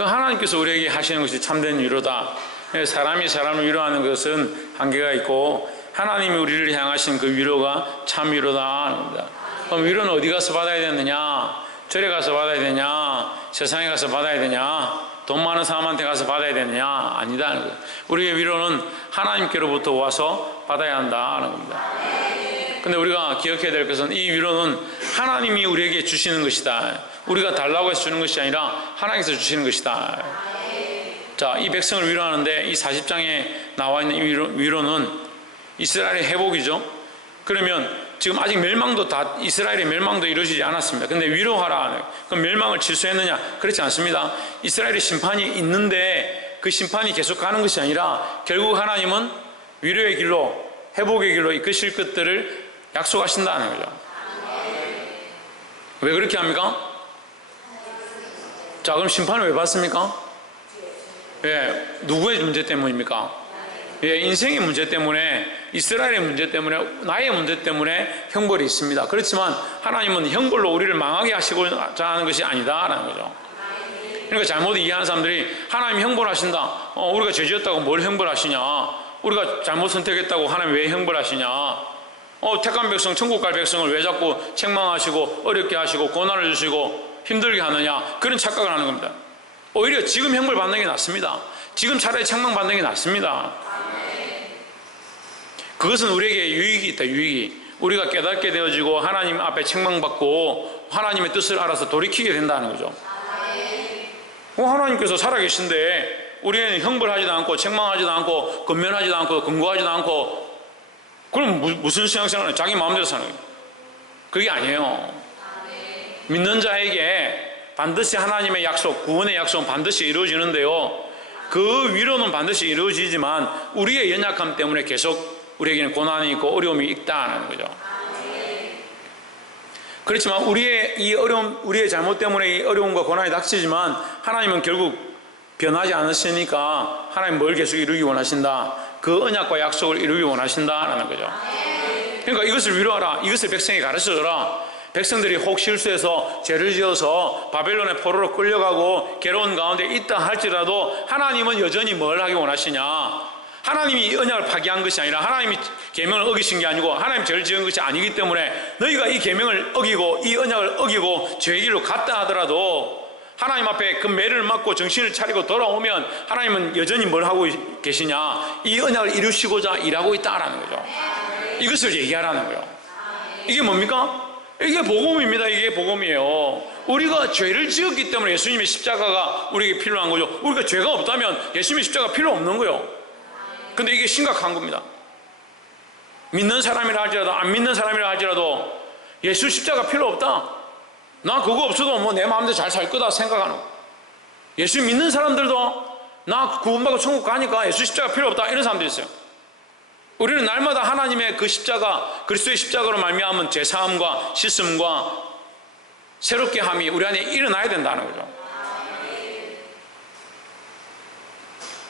그 하나님께서 우리에게 하시는 것이 참된 위로다. 사람이 사람을 위로하는 것은 한계가 있고 하나님이 우리를 향하신 그 위로가 참 위로다 하는 겁니다. 그럼 위로는 어디 가서 받아야 되느냐? 절에 가서 받아야 되냐? 세상에 가서 받아야 되냐? 돈 많은 사람한테 가서 받아야 되느냐? 아니다 하는 거예요. 우리의 위로는 하나님께로부터 와서 받아야 한다 하는 겁니다. 근데 우리가 기억해야 될 것은 이 위로는 하나님이 우리에게 주시는 것이다. 우리가 달라고 해서 주는 것이 아니라 하나님께서 주시는 것이다. 자, 이 백성을 위로하는데 이 40장에 나와 있는 이 위로는 이스라엘의 회복이죠. 그러면 지금 아직 멸망도 이스라엘의 멸망도 이루어지지 않았습니다. 근데 위로하라. 그럼 멸망을 취소했느냐? 그렇지 않습니다. 이스라엘의 심판이 있는데 그 심판이 계속 가는 것이 아니라 결국 하나님은 위로의 길로, 회복의 길로 이끄실 것들을 약속하신다는 거죠. 왜 그렇게 합니까? 자, 그럼 심판을 왜 받습니까? 예, 누구의 문제 때문입니까? 예, 인생의 문제 때문에, 이스라엘의 문제 때문에, 나의 문제 때문에 형벌이 있습니다. 그렇지만 하나님은 형벌로 우리를 망하게 하시고자 하는 것이 아니다라는 거죠. 그러니까 잘못 이해하는 사람들이 하나님이 형벌하신다. 우리가 죄지었다고 뭘 형벌하시냐? 우리가 잘못 선택했다고 하나님 왜 형벌하시냐? 택한 백성, 천국 갈 백성을 왜 자꾸 책망하시고 어렵게 하시고 고난을 주시고 힘들게 하느냐? 그런 착각을 하는 겁니다. 오히려 지금 형벌 받는 게 낫습니다. 지금 차라리 책망 받는 게 낫습니다. 그것은 우리에게 유익이 있다. 유익이. 우리가 깨닫게 되어지고 하나님 앞에 책망받고 하나님의 뜻을 알아서 돌이키게 된다는 거죠. 하나님께서 살아계신데 우리는 형벌하지도 않고 책망하지도 않고 권면하지도 않고 근거하지도 않고, 그럼 무슨 신앙생활을 자기 마음대로 사는 거예요? 그게 아니에요. 믿는 자에게 반드시 하나님의 약속, 구원의 약속은 반드시 이루어지는데요, 그 위로는 반드시 이루어지지만 우리의 연약함 때문에 계속 우리에게는 고난이 있고 어려움이 있다는 거죠. 그렇지만 우리의 이 어려움, 우리의 잘못 때문에 이 어려움과 고난이 닥치지만 하나님은 결국 변하지 않으시니까 하나님 뭘 계속 이루기 원하신다? 그 언약과 약속을 이루기 원하신다라는 거죠. 그러니까 이것을 위로하라. 이것을 백성에게 가르쳐줘라. 백성들이 혹 실수해서 죄를 지어서 바벨론의 포로로 끌려가고 괴로운 가운데 있다 할지라도 하나님은 여전히 뭘 하기 원하시냐? 하나님이 이 언약을 파기한 것이 아니라 하나님이 계명을 어기신 게 아니고 하나님 죄를 지은 것이 아니기 때문에 너희가 이 계명을 어기고 이 언약을 어기고 죄의 길로 갔다 하더라도 하나님 앞에 그 매를 맞고 정신을 차리고 돌아오면 하나님은 여전히 뭘 하고 계시냐? 이 언약을 이루시고자 일하고 있다라는 거죠. 이것을 얘기하라는 거예요. 이게 뭡니까? 이게 복음입니다. 이게 복음이에요. 우리가 죄를 지었기 때문에 예수님의 십자가가 우리에게 필요한 거죠. 우리가 죄가 없다면 예수님의 십자가가 필요 없는 거예요. 근데 이게 심각한 겁니다. 믿는 사람이라 할지라도 안 믿는 사람이라 할지라도 예수 십자가 필요 없다. 나 그거 없어도 뭐 내 마음대로 잘 살 거다 생각하는 거. 예수 믿는 사람들도 나 구원받고 천국 가니까 예수 십자가 필요 없다 이런 사람들이 있어요. 우리는 날마다 하나님의 그 십자가, 그리스도의 십자가로 말미암은 제사함과 씻음과 새롭게 함이 우리 안에 일어나야 된다는 거죠.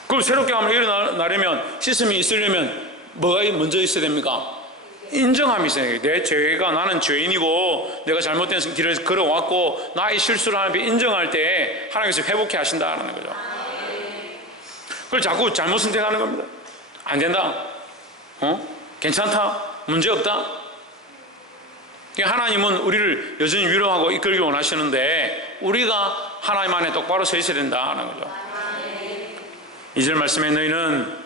그럼 새롭게 함이 일어나려면, 씻음이 있으려면 뭐가 먼저 있어야 됩니까? 인정함이 있어야 돼요. 내 죄가, 나는 죄인이고 내가 잘못된 길을 걸어왔고 나의 실수를 하나님께 인정할 때 하나님께서 회복해 하신다는 거죠. 그걸 자꾸 잘못 선택하는 겁니다. 안 된다. 괜찮다. 문제 없다. 하나님은 우리를 여전히 위로하고 이끌기 원하시는데 우리가 하나님 안에 똑바로 서 있어야 된다는 거죠. 2절 말씀에 너희는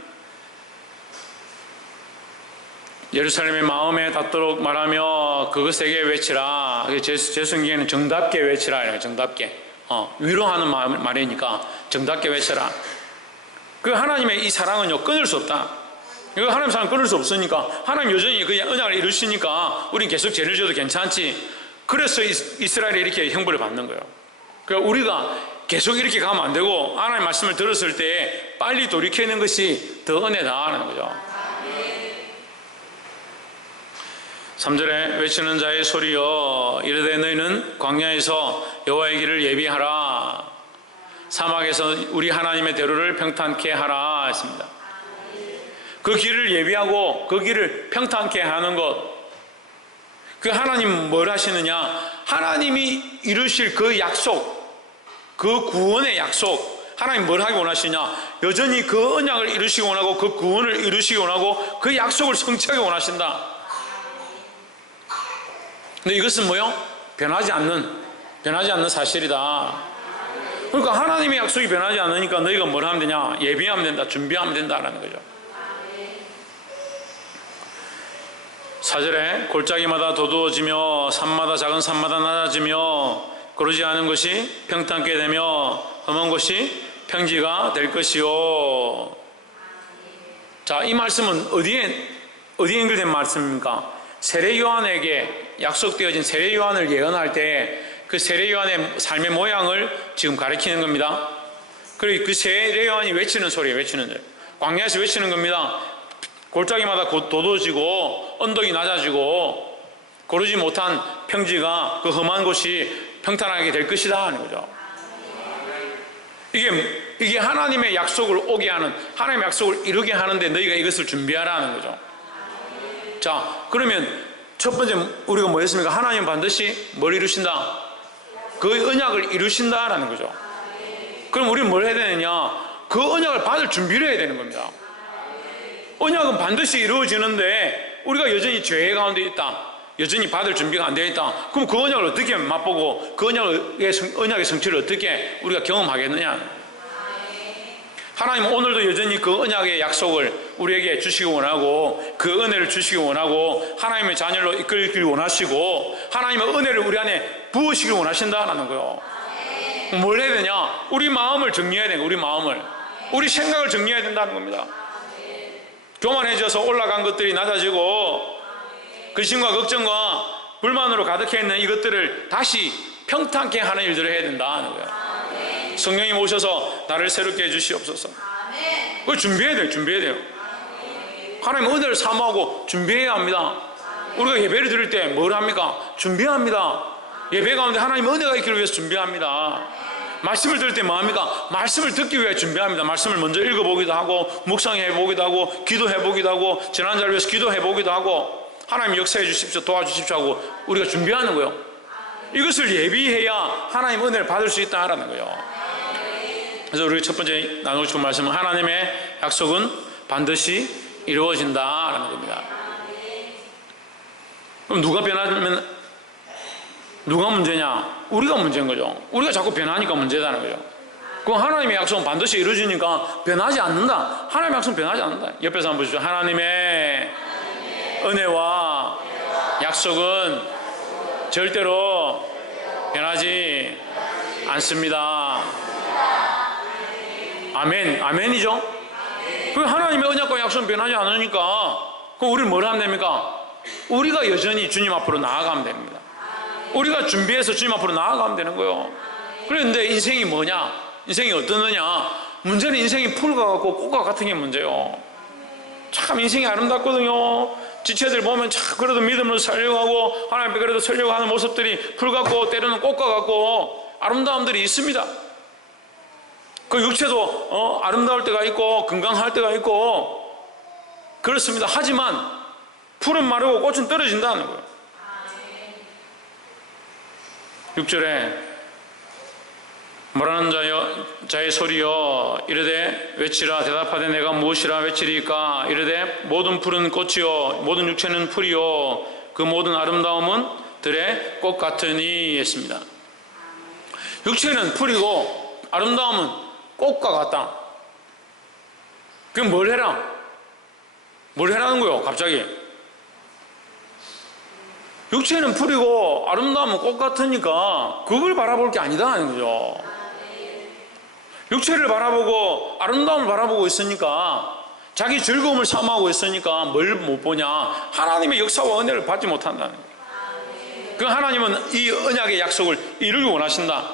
예루살렘의 마음에 닿도록 말하며 그것에게 외치라. 제 성경에는 정답게 외치라 이래요. 정답게. 위로하는 말이니까 정답게 외쳐라. 그 하나님의 이 사랑은요 끊을 수 없다. 이거 하나님 사랑 끊을 수 없으니까 하나님 여전히 그 언약을 이루시니까 우린 계속 죄를 지어도 괜찮지. 그래서 이스라엘이 이렇게 형벌을 받는 거예요. 그러니까 우리가 계속 이렇게 가면 안 되고 하나님 말씀을 들었을 때 빨리 돌이키는 것이 더 은혜다라는 거죠. 3절에 외치는 자의 소리여 이르되 너희는 광야에서 여호와의 길을 예비하라. 사막에서 우리 하나님의 대로를 평탄케 하라 했습니다. 그 길을 예비하고 그 길을 평탄케 하는 것, 그 하나님 뭘 하시느냐? 하나님이 이루실 그 약속, 그 구원의 약속, 하나님 뭘 하기 원하시냐? 여전히 그 언약을 이루시기 원하고 그 구원을 이루시기 원하고 그 약속을 성취하기 원하신다. 근데 이것은 뭐요? 변하지 않는 사실이다. 그러니까 하나님의 약속이 변하지 않으니까 너희가 뭘 하면 되냐? 예비하면 된다, 준비하면 된다라는 거죠. 4절에 골짜기마다 도두어지며 산마다 작은 산마다 낮아지며 그러지 않은 것이 평탄케 되며 험한 것이 평지가 될 것이요. 자, 이 말씀은 어디에 연결된 말씀입니까? 세례 요한에게 약속되어진 세례 요한을 예언할 때 그 세례 요한의 삶의 모양을 지금 가리키는 겁니다. 그리고 그 세례 요한이 외치는 소리예요. 외치는 소리. 광야에서 외치는 겁니다. 골짜기마다 도도지고 언덕이 낮아지고 고르지 못한 평지가 그 험한 곳이 평탄하게 될 것이다 하는 거죠. 이게 하나님의 약속을 오게 하는, 하나님의 약속을 이루게 하는데 너희가 이것을 준비하라는 거죠. 자, 그러면 첫 번째 우리가 뭐 했습니까? 하나님 반드시 뭘 이루신다? 그 언약을 이루신다라는 거죠. 그럼 우리는 뭘 해야 되느냐? 그 언약을 받을 준비를 해야 되는 겁니다. 언약은 반드시 이루어지는데 우리가 여전히 죄 가운데 있다, 여전히 받을 준비가 안 되어 있다. 그럼 그 언약을 어떻게 맛보고 그 언약의 성취를 어떻게 우리가 경험하겠느냐? 하나님은 오늘도 여전히 그 언약의 약속을 우리에게 주시기 원하고 그 은혜를 주시기 원하고 하나님의 자녀로 이끌길 원하시고 하나님의 은혜를 우리 안에 부으시길 원하신다라는 거예요. 뭘 해야 되냐? 우리 마음을 정리해야 되는 거예요. 우리 생각을 정리해야 된다는 겁니다. 교만해져서 올라간 것들이 낮아지고 근심과 걱정과 불만으로 가득해 있는 이것들을 다시 평탄케 하는 일들을 해야 된다는 거예요. 성령님 오셔서 나를 새롭게 해주시옵소서. 그걸 준비해야 돼요. 하나님 은혜를 사모하고 준비해야 합니다. 우리가 예배를 드릴 때 뭘 합니까? 준비합니다. 예배 가운데 하나님 은혜가 있기를 위해서 준비합니다. 말씀을 들을 때 뭐 합니까? 말씀을 듣기 위해 준비합니다. 말씀을 먼저 읽어보기도 하고 묵상해보기도 하고 기도해보기도 하고 지난자를 위해서 기도해보기도 하고 하나님 역사해 주십시오, 도와주십시오 하고 우리가 준비하는 거예요. 이것을 예비해야 하나님 은혜를 받을 수 있다라는 거예요. 그래서 우리 첫 번째 나누고 싶은 말씀은 하나님의 약속은 반드시 이루어진다라는 겁니다. 그럼 누가 변하면 누가 문제냐? 우리가 문제인 거죠. 우리가 자꾸 변하니까 문제다는 거죠. 그럼 하나님의 약속은 반드시 이루어지니까 변하지 않는다. 하나님의 약속은 변하지 않는다. 옆에서 한번 보시죠. 하나님의 은혜와 약속은 절대로 변하지 않습니다. 아멘. 아멘이죠? 그 하나님의 언약과 약속은 변하지 않으니까 그럼 우리는 뭘 하면 됩니까? 우리가 여전히 주님 앞으로 나아가면 됩니다. 우리가 준비해서 주님 앞으로 나아가면 되는 거예요. 그런데 인생이 뭐냐? 인생이 어떠느냐? 문제는 인생이 풀과 같고 꽃과 같은 게 문제예요. 참 인생이 아름답거든요. 지체들 보면 참 그래도 믿음으로 살려고 하고 하나님 앞에 그래도 살려고 하는 모습들이 풀 같고 때로는 꽃과 같고 아름다움들이 있습니다. 그 육체도 아름다울 때가 있고 건강할 때가 있고 그렇습니다. 하지만 풀은 마르고 꽃은 떨어진다는 거예요. 6절에 말하는 자의 소리여 이르되 외치라. 대답하되 내가 무엇이라 외치리까? 이르되 모든 풀은 꽃이요 모든 육체는 풀이요 그 모든 아름다움은 들의 꽃 같으니 했습니다. 육체는 풀이고 아름다움은 꽃과 같다. 그럼 뭘 해라? 뭘 해라는 거예요 갑자기? 육체는 풀이고 아름다움은 꽃 같으니까 그걸 바라볼 게 아니다 하는 거죠. 육체를 바라보고 아름다움을 바라보고 있으니까 자기 즐거움을 사모하고 있으니까 뭘 못 보냐? 하나님의 역사와 은혜를 받지 못한다는 거예요. 그 하나님은 이 언약의 약속을 이루기 원하신다.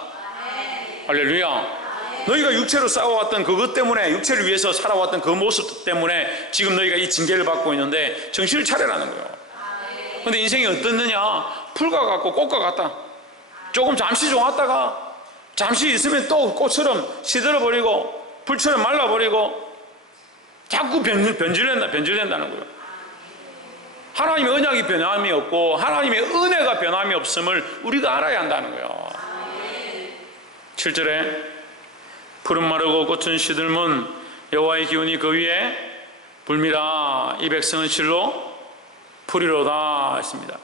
할렐루야. 너희가 육체로 싸워왔던 그것 때문에 육체를 위해서 살아왔던 그 모습 때문에 지금 너희가 이 징계를 받고 있는데 정신을 차려라는 거예요. 근데 인생이 어떻느냐? 풀과 같고 꽃과 같다. 조금 잠시 좋았다가 잠시 있으면 또 꽃처럼 시들어버리고 풀처럼 말라버리고 자꾸 변질된다는 거예요. 하나님의 언약이 변함이 없고 하나님의 은혜가 변함이 없음을 우리가 알아야 한다는 거예요. 7절에 푸른 마르고 꽃은 시들문 여호와의 기운이 그 위에 불미라. 이 백성은 실로 풀이로다 했습니다.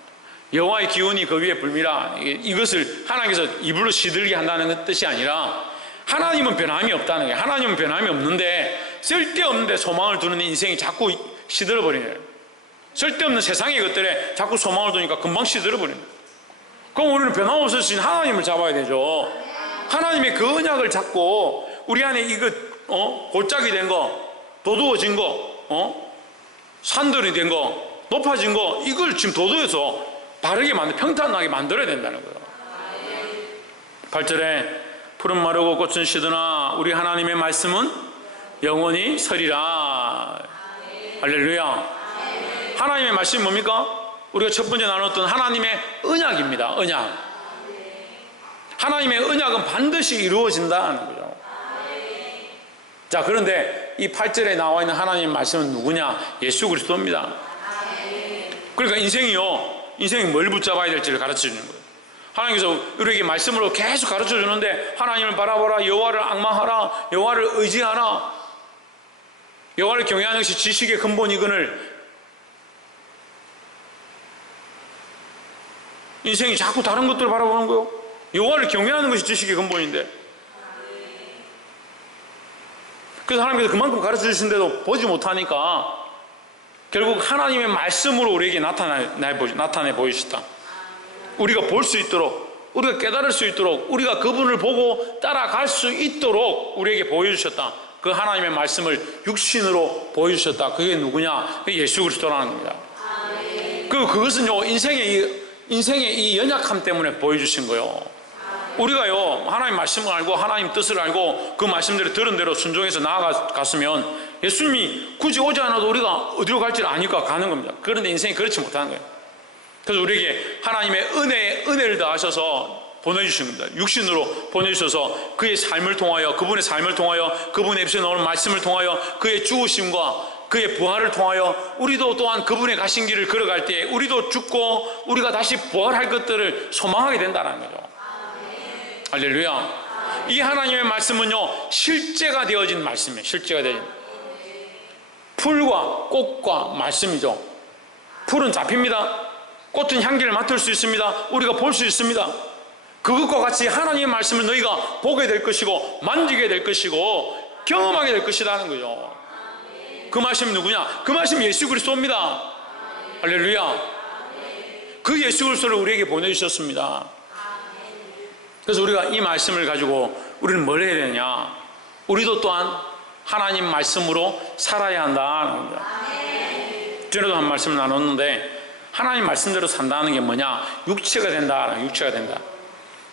여호와의 기운이 그 위에 불미라. 이것을 하나님께서 이불로 시들게 한다는 뜻이 아니라 하나님은 변함이 없다는 거예요. 하나님은 변함이 없는데 쓸데없는데 소망을 두는 인생이 자꾸 시들어버리는 거예요. 쓸데없는 세상의 것들에 자꾸 소망을 두니까 금방 시들어버리는 거예요. 그럼 우리는 변함없으신 하나님을 잡아야 되죠. 하나님의 그 언약을 잡고 우리 안에 이거 골짜기 된 거, 도두어진 거, 산들이 된 거, 높아진 거, 이걸 지금 도두에서 바르게 평탄하게 만들어야 된다는 거예요. 8절에 푸른 마르고 꽃은 시드나 우리 하나님의 말씀은 영원히 서리라. 할렐루야. 하나님의 말씀이 뭡니까? 우리가 첫 번째 나눴던 하나님의 언약입니다. 언약. 하나님의 언약은 반드시 이루어진다는 거죠. 자, 그런데 이 8절에 나와 있는 하나님의 말씀은 누구냐? 예수 그리스도입니다. 그러니까 인생이 뭘 붙잡아야 될지를 가르쳐 주는 거예요. 하나님께서 우리에게 말씀으로 계속 가르쳐 주는데 하나님을 바라보라, 여호와를 앙망하라, 여호와를 의지하라, 여호와를 경외하는 것이 지식의 근본이거늘. 인생이 자꾸 다른 것들을 바라보는 거예요. 여호와를 경외하는 것이 지식의 근본인데. 그래서 하나님께서 그만큼 가르쳐 주신데도 보지 못하니까 결국 하나님의 말씀으로 우리에게 나타내 보이시다. 우리가 볼 수 있도록, 우리가 깨달을 수 있도록, 우리가 그분을 보고 따라갈 수 있도록 우리에게 보여주셨다. 그 하나님의 말씀을 육신으로 보여주셨다. 그게 누구냐? 그게 예수 그리스도라는 겁니다. 그것은요, 인생의 이 연약함 때문에 보여주신 거예요. 우리가요, 하나님 말씀을 알고 하나님 뜻을 알고 그 말씀대로 들은 대로 순종해서 나아갔으면 예수님이 굳이 오지 않아도 우리가 어디로 갈지를 아니까 가는 겁니다. 그런데 인생이 그렇지 못하는 거예요. 그래서 우리에게 하나님의 은혜를 다하셔서 보내주신 겁니다. 육신으로 보내주셔서 그의 삶을 통하여, 그분의 삶을 통하여, 그분의 입술에 나오는 말씀을 통하여, 그의 죽으심과 그의 부활을 통하여 우리도 또한 그분의 가신 길을 걸어갈 때 우리도 죽고 우리가 다시 부활할 것들을 소망하게 된다는 거죠. 할렐루야. 이 하나님의 말씀은요, 실제가 되어진 말씀이에요. 실제가 되어진. 풀과 꽃과 말씀이죠. 풀은 잡힙니다. 꽃은 향기를 맡을 수 있습니다. 우리가 볼 수 있습니다. 그것과 같이 하나님의 말씀을 너희가 보게 될 것이고 만지게 될 것이고 경험하게 될 것이라는 거죠. 그 말씀이 누구냐? 그 말씀이 예수 그리스도입니다. 할렐루야. 그 예수 그리스도를 우리에게 보내주셨습니다. 그래서 우리가 이 말씀을 가지고 우리는 뭘 해야 되느냐? 우리도 또한 하나님 말씀으로 살아야 한다는 겁니다. 전에도 한 말씀을 나눴는데 하나님 말씀대로 산다는 게 뭐냐? 육체가 된다. 육체가 된다.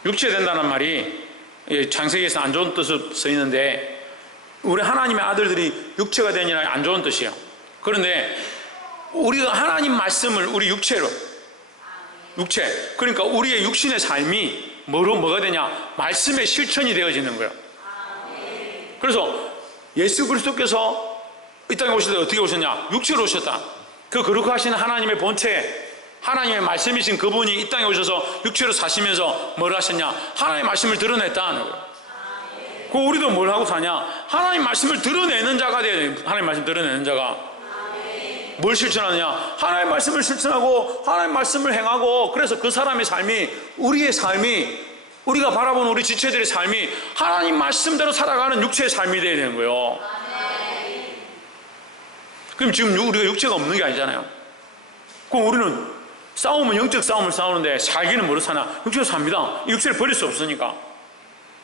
육체가 된다는 말이 창세기에서 안 좋은 뜻으로 써 있는데 우리 하나님의 아들들이 육체가 되니라 안 좋은 뜻이에요. 그런데 우리가 하나님 말씀을 우리 육체, 그러니까 우리의 육신의 삶이 뭐가 되냐? 말씀의 실천이 되어지는 거예요. 그래서 예수 그리스도께서 이 땅에 오실 때 어떻게 오셨냐? 육체로 오셨다. 그 거룩하신 하나님의 본체, 하나님의 말씀이신 그분이 이 땅에 오셔서 육체로 사시면서 뭘 하셨냐? 하나님의 말씀을 드러냈다는 거예요. 그 우리도 뭘 하고 사냐? 하나님 말씀을 드러내는 자가 돼야 돼요. 하나님 말씀 드러내는 자가. 뭘 실천하느냐? 하나님 말씀을 실천하고 하나님 말씀을 행하고, 그래서 그 사람의 삶이, 우리의 삶이, 우리가 바라보는 우리 지체들의 삶이 하나님 말씀대로 살아가는 육체의 삶이 돼야 되는 거예요. 그럼 지금 우리가 육체가 없는 게 아니잖아요. 그럼 우리는 싸우면 영적 싸움을 싸우는데 살기는 뭐로 사나? 육체로 삽니다. 육체를 버릴 수 없으니까.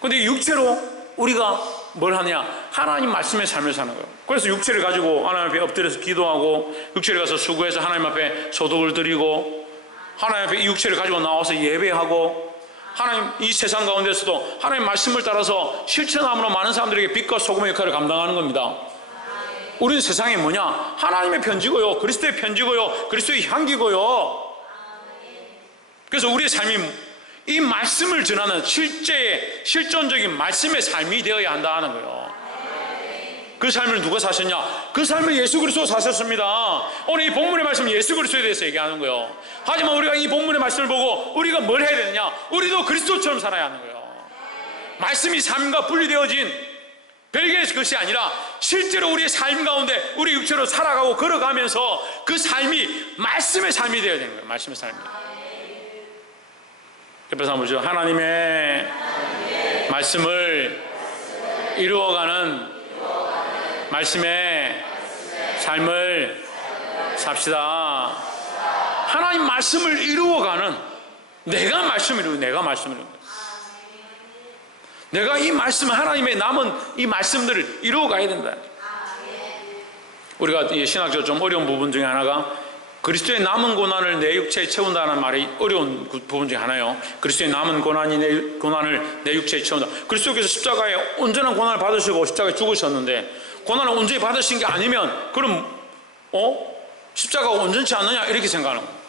근데 육체로 우리가 뭘 하냐? 하나님 말씀의 삶을 사는 거예요. 그래서 육체를 가지고 하나님 앞에 엎드려서 기도하고, 육체를 가서 수고해서 하나님 앞에 소독을 드리고, 하나님 앞에 이 육체를 가지고 나와서 예배하고, 하나님 이 세상 가운데서도 하나님 말씀을 따라서 실천함으로 많은 사람들에게 빛과 소금의 역할을 감당하는 겁니다. 우리는 세상에 뭐냐? 하나님의 편지고요, 그리스도의 편지고요, 그리스도의 향기고요. 그래서 우리의 삶이 이 말씀을 전하는 실존적인 말씀의 삶이 되어야 한다는 거예요. 그 삶을 누가 사셨냐? 그 삶을 예수 그리스도 사셨습니다. 오늘 이 본문의 말씀은 예수 그리스도에 대해서 얘기하는 거예요. 하지만 우리가 이 본문의 말씀을 보고 우리가 뭘 해야 되느냐? 우리도 그리스도처럼 살아야 하는 거예요. 말씀이 삶과 분리되어진 별개의 것이 아니라 실제로 우리의 삶 가운데 우리 육체로 살아가고 걸어가면서 그 삶이 말씀의 삶이 되어야 되는 거예요. 말씀의 삶이. 옆에서 한번 보죠. 하나님의 말씀을 이루어가는 말씀의 삶을 삽시다. 하나님 말씀을 이루어가는, 내가 말씀을 이루고 내가 말씀을 이루고 내가 이 말씀, 하나님의 남은 이 말씀들을 이루어가야 된다. 우리가 신학적으로 좀 어려운 부분 중에 하나가 그리스도의 남은 고난을 내 육체에 채운다는 말이 어려운 부분 중에 하나예요. 그리스도의 남은 고난을 내 육체에 채운다. 그리스도께서 십자가에 온전한 고난을 받으시고 십자가에 죽으셨는데 고난을 온전히 받으신 게 아니면 그럼 십자가가 온전치 않느냐 이렇게 생각하는 거예요.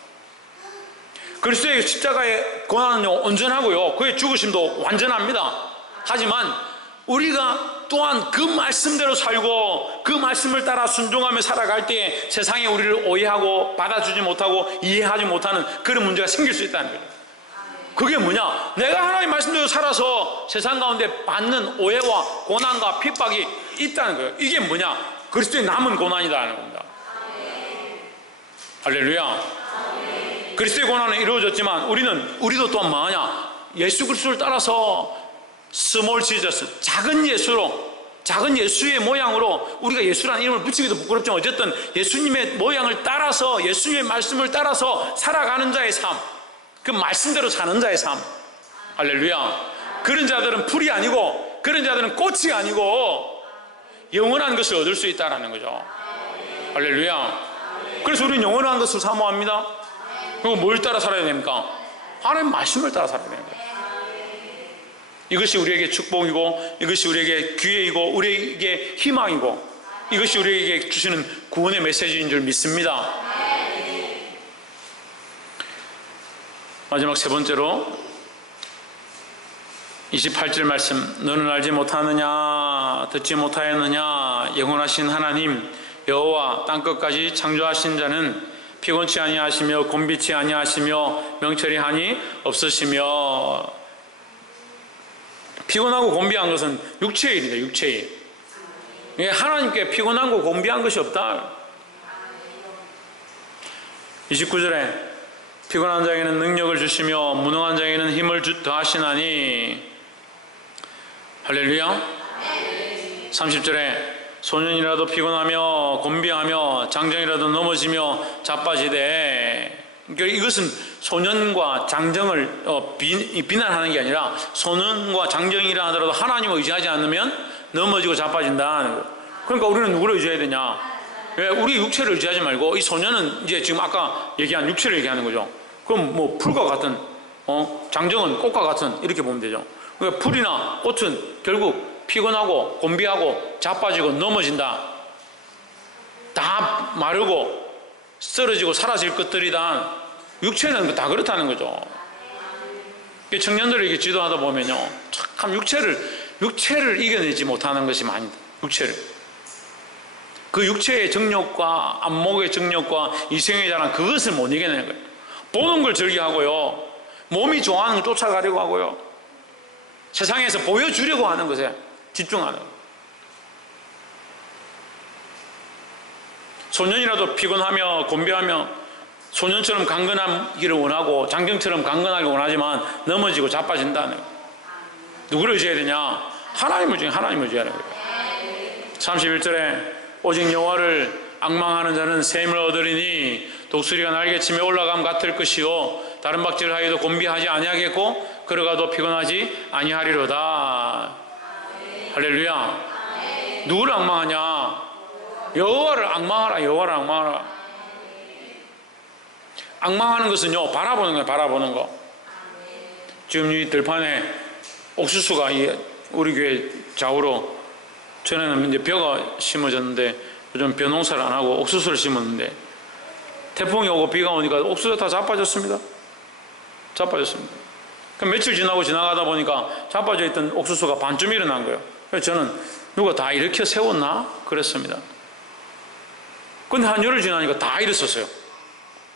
그리스도의 십자가의 고난은요 온전하고요, 그의 죽으심도 완전합니다. 하지만 우리가 또한 그 말씀대로 살고 그 말씀을 따라 순종하며 살아갈 때에 세상에 우리를 오해하고 받아주지 못하고 이해하지 못하는 그런 문제가 생길 수 있다는 거예요. 그게 뭐냐? 내가 하나님 말씀대로 살아서 세상 가운데 받는 오해와 고난과 핍박이 있다는 거예요. 이게 뭐냐? 그리스도의 남은 고난이라는 겁니다. 할렐루야. 그리스도의 고난은 이루어졌지만 우리도 또한 뭐하냐? 예수 그리스도를 따라서 스몰 지저스, 작은 예수의 모양으로, 우리가 예수라는 이름을 붙이기도 부끄럽지만 어쨌든 예수님의 모양을 따라서, 예수님의 말씀을 따라서 살아가는 자의 삶, 그 말씀대로 사는 자의 삶. 할렐루야. 그런 자들은 풀이 아니고, 그런 자들은 꽃이 아니고 영원한 것을 얻을 수 있다는 거죠. 할렐루야. 그래서 우리는 영원한 것을 사모합니다. 그리고 뭘 따라 살아야 됩니까? 하나님의 말씀을 따라 살아야 됩니다. 이것이 우리에게 축복이고, 이것이 우리에게 기회이고, 우리에게 희망이고, 이것이 우리에게 주시는 구원의 메시지인 줄 믿습니다. 마지막 세 번째로 28절 말씀, 너는 알지 못하느냐, 듣지 못하였느냐, 영원하신 하나님 여호와 땅끝까지 창조하신 자는 피곤치 아니하시며 곤비치 아니하시며 명철이 한이 없으시며. 피곤하고 곤비한 것은 육체의 일이다. 육체의 일. 하나님께 피곤하고 곤비한 것이 없다. 29절에 피곤한 자에게는 능력을 주시며 무능한 자에게는 힘을 더하시나니. 할렐루야. 30절에 소년이라도 피곤하며 곤비하며 장정이라도 넘어지며 자빠지되. 그러니까 이것은 소년과 장정을 비난하는 게 아니라 소년과 장정이라 하더라도 하나님을 의지하지 않으면 넘어지고 자빠진다는 거예요. 그러니까 우리는 누구를 의지해야 되냐? 왜 우리 육체를 의지하지 말고, 이 소년은 이제 지금 아까 얘기한 육체를 얘기하는 거죠. 그럼 뭐 풀과 같은, 장정은 꽃과 같은, 이렇게 보면 되죠. 그러니까 풀이나 꽃은 결국 피곤하고 곤비하고 자빠지고 넘어진다. 다 마르고 쓰러지고 사라질 것들이다. 육체는 다 그렇다는 거죠. 청년들을 이렇게 지도하다 보면요, 참 육체를 이겨내지 못하는 것이 많이, 육체를. 그 육체의 정욕과 안목의 정욕과 이성의 자랑, 그것을 못 이겨내는 거예요. 보는 걸 즐겨하고요, 몸이 좋아하는 걸 쫓아가려고 하고요, 세상에서 보여주려고 하는 것에 집중하는 거예요. 소년이라도 피곤하며 곤비하며 소년처럼 강건하기를 원하고 장정처럼 강건하기를 원하지만 넘어지고 자빠진다는 거예요. 누구를 의지해야 되냐? 하나님을 의지하는 거예요. 31절에 오직 여호와를 앙망하는 자는 새 힘을 얻으리니 독수리가 날개치며 올라감 같을 것이요 다른 박질을 하여도 곤비하지 아니하겠고 걸어가도 피곤하지 아니하리로다. 할렐루야. 누구를 앙망하냐? 여호와를 앙망하라. 여호와를 앙망하라. 앙망하는 것은요, 바라보는 거예요. 바라보는 거. 지금 이 들판에 옥수수가 우리 교회 좌우로, 전에는 이제 벼가 심어졌는데 요즘 벼 농사를 안 하고 옥수수를 심었는데 태풍이 오고 비가 오니까 옥수수가 다 자빠졌습니다. 자빠졌습니다. 그럼 며칠 지나가다 보니까 자빠져 있던 옥수수가 반쯤 일어난 거예요. 그래서 저는 누가 다 일으켜 세웠나? 그랬습니다. 근데 한 열흘 지나니까 다 일어섰어요.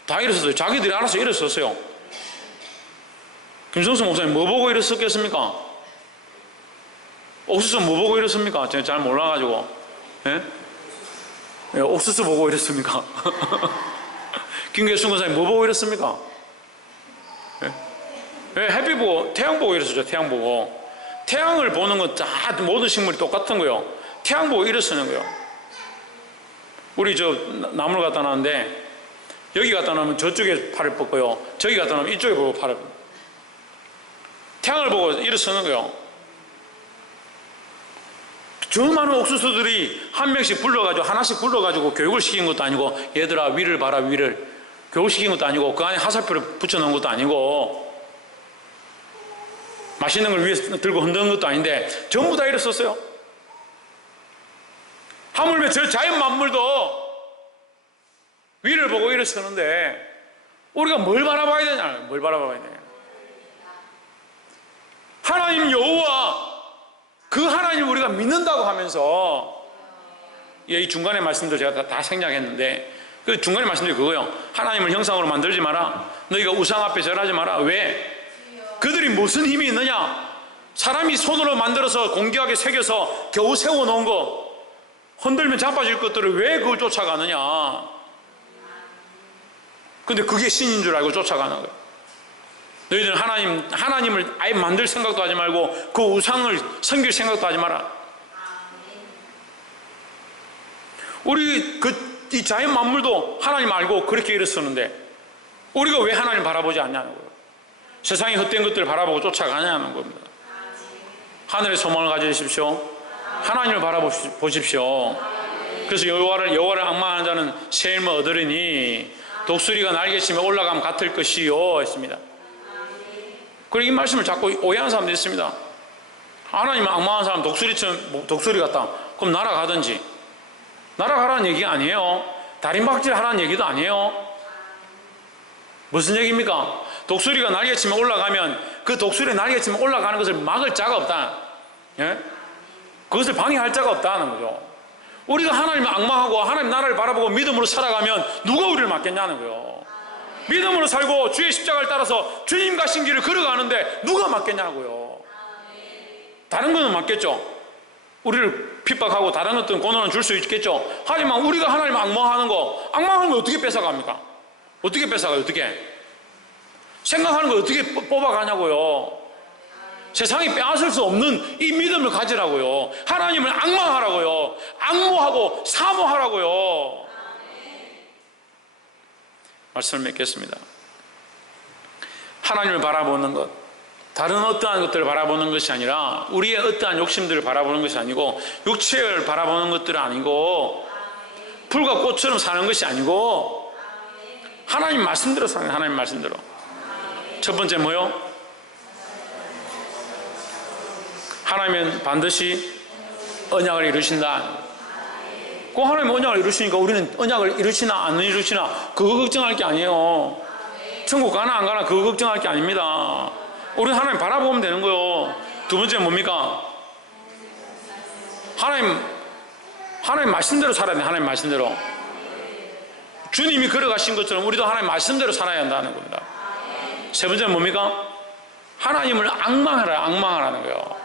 다 일어섰어요. 자기들이 알아서 일어섰어요. 김성수 목사님 뭐 보고 일어섰겠습니까? 옥수수 뭐 보고 이렇습니까? 제가 잘 몰라가지고. 예? 예, 옥수수 보고 이랬습니까? 김계순 권사님 뭐 보고 이랬습니까? 예? 예, 햇빛 보고, 태양 보고 이랬었죠. 태양 보고. 태양을 보는 건 다 모든 식물이 똑같은 거요. 태양 보고 일어서는 거요. 우리 저 나무를 갖다 놨는데 여기 갖다 놓으면 저쪽에 팔을 뻗고요. 저기 갖다 놓으면 이쪽에 보고 팔을 뻗고. 태양을 보고 일어서는 거요. 저 많은 옥수수들이 한 명씩 불러가지고 하나씩 불러가지고 교육을 시킨 것도 아니고 얘들아 위를 봐라 위를 교육시킨 것도 아니고 그 안에 화살표를 붙여놓은 것도 아니고 맛있는 걸 위에 들고 흔드는 것도 아닌데 전부 다 일어섰어요. 하물며 저 자연 만물도 위를 보고 일어서는데 우리가 뭘 바라봐야 되냐? 뭘 바라봐야 되냐? 하나님 여호와 그 하나님 우리가 믿는다고 하면서 이 중간에 말씀도 제가 다 생략했는데 그 중간에 말씀드린 그거요. 하나님을 형상으로 만들지 마라. 너희가 우상 앞에 절하지 마라. 왜? 그들이 무슨 힘이 있느냐? 사람이 손으로 만들어서 공기하게 새겨서 겨우 세워놓은 거 흔들면 자빠질 것들을 왜 그걸 쫓아가느냐? 근데 그게 신인 줄 알고 쫓아가는 거예요. 너희들은 하나님을 아예 만들 생각도 하지 말고 그 우상을 섬길 생각도 하지 마라. 우리 이 자연 만물도 하나님 알고 그렇게 일었었는데 우리가 왜 하나님 바라보지 않냐는 거예요. 세상의 헛된 것들을 바라보고 쫓아가냐는 겁니다. 하늘의 소망을 가지십시오. 하나님을 바라보십시오. 그래서 여호와를 앙망하는 자는 새 힘을 얻으리니 독수리가 날개치며 올라가면 같을 것이요 했습니다. 그리고 이 말씀을 자꾸 오해하는 사람도 있습니다. 하나님을 앙망하는 사람 독수리 같다. 그럼 날아가든지. 날아가라는 얘기가 아니에요. 다림박질 하라는 얘기도 아니에요. 무슨 얘기입니까? 독수리가 날개치며 올라가면 그 독수리 날개치며 올라가는 것을 막을 자가 없다. 예? 그것을 방해할 자가 없다는 거죠. 우리가 하나님을 앙망하고 하나님 나라를 바라보고 믿음으로 살아가면 누가 우리를 막겠냐는 거예요. 믿음으로 살고 주의 십자가를 따라서 주님 가신 길을 걸어가는데 누가 막겠냐고요. 다른 거는 막겠죠. 우리를 핍박하고 다른 것들은 고난을 줄 수 있겠죠. 하지만 우리가 하나님을 앙망하는 거 어떻게 뺏어갑니까? 어떻게 뺏어가요? 어떻게? 생각하는 걸 어떻게 뽑아가냐고요. 세상이 빼앗을 수 없는 이 믿음을 가지라고요. 하나님을 앙망하라고요. 앙모하고 사모하라고요. 말씀을 맺겠습니다. 하나님을 바라보는 것, 다른 어떠한 것들을 바라보는 것이 아니라 우리의 어떠한 욕심들을 바라보는 것이 아니고 육체를 바라보는 것들은 아니고 풀과 꽃처럼 사는 것이 아니고 하나님 말씀대로 사는 거예요. 하나님 말씀대로. 첫 번째 뭐요? 하나님은 반드시 언약을 이루신다. 그 하나님 언약을 이루시니까 우리는 언약을 이루시나 안 이루시나 그거 걱정할 게 아니에요. 천국 가나 안 가나 그거 걱정할 게 아닙니다. 우리는 하나님 바라보면 되는 거예요. 두 번째 뭡니까? 하나님 말씀대로 살아야 돼. 하나님 말씀대로. 주님이 걸어가신 것처럼 우리도 하나님 말씀대로 살아야 한다는 겁니다. 세 번째는 뭡니까? 하나님을 앙망하라는 거예요.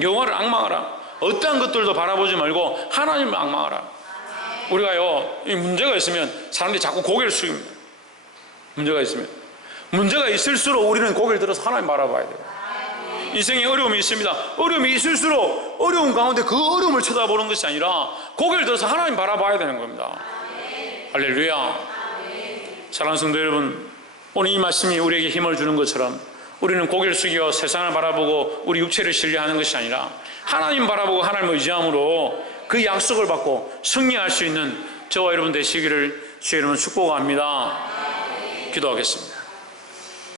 여호와를 앙망하라. 어떠한 것들도 바라보지 말고 하나님을 앙망하라. 우리가요, 이 문제가 있으면 사람들이 자꾸 고개를 숙입니다. 문제가 있을수록 우리는 고개를 들어서 하나님 바라봐야 돼요. 인생에 어려움이 있습니다. 어려움이 있을수록 어려움 가운데 그 어려움을 쳐다보는 것이 아니라 고개를 들어서 하나님 바라봐야 되는 겁니다. 할렐루야. 사랑하는 성도 여러분, 오늘 이 말씀이 우리에게 힘을 주는 것처럼 우리는 고개를 숙여 세상을 바라보고 우리 육체를 신뢰하는 것이 아니라 하나님 바라보고 하나님을 의지함으로 그 약속을 받고 승리할 수 있는 저와 여러분 되시기를 주의 이름으로 축복합니다. 기도하겠습니다.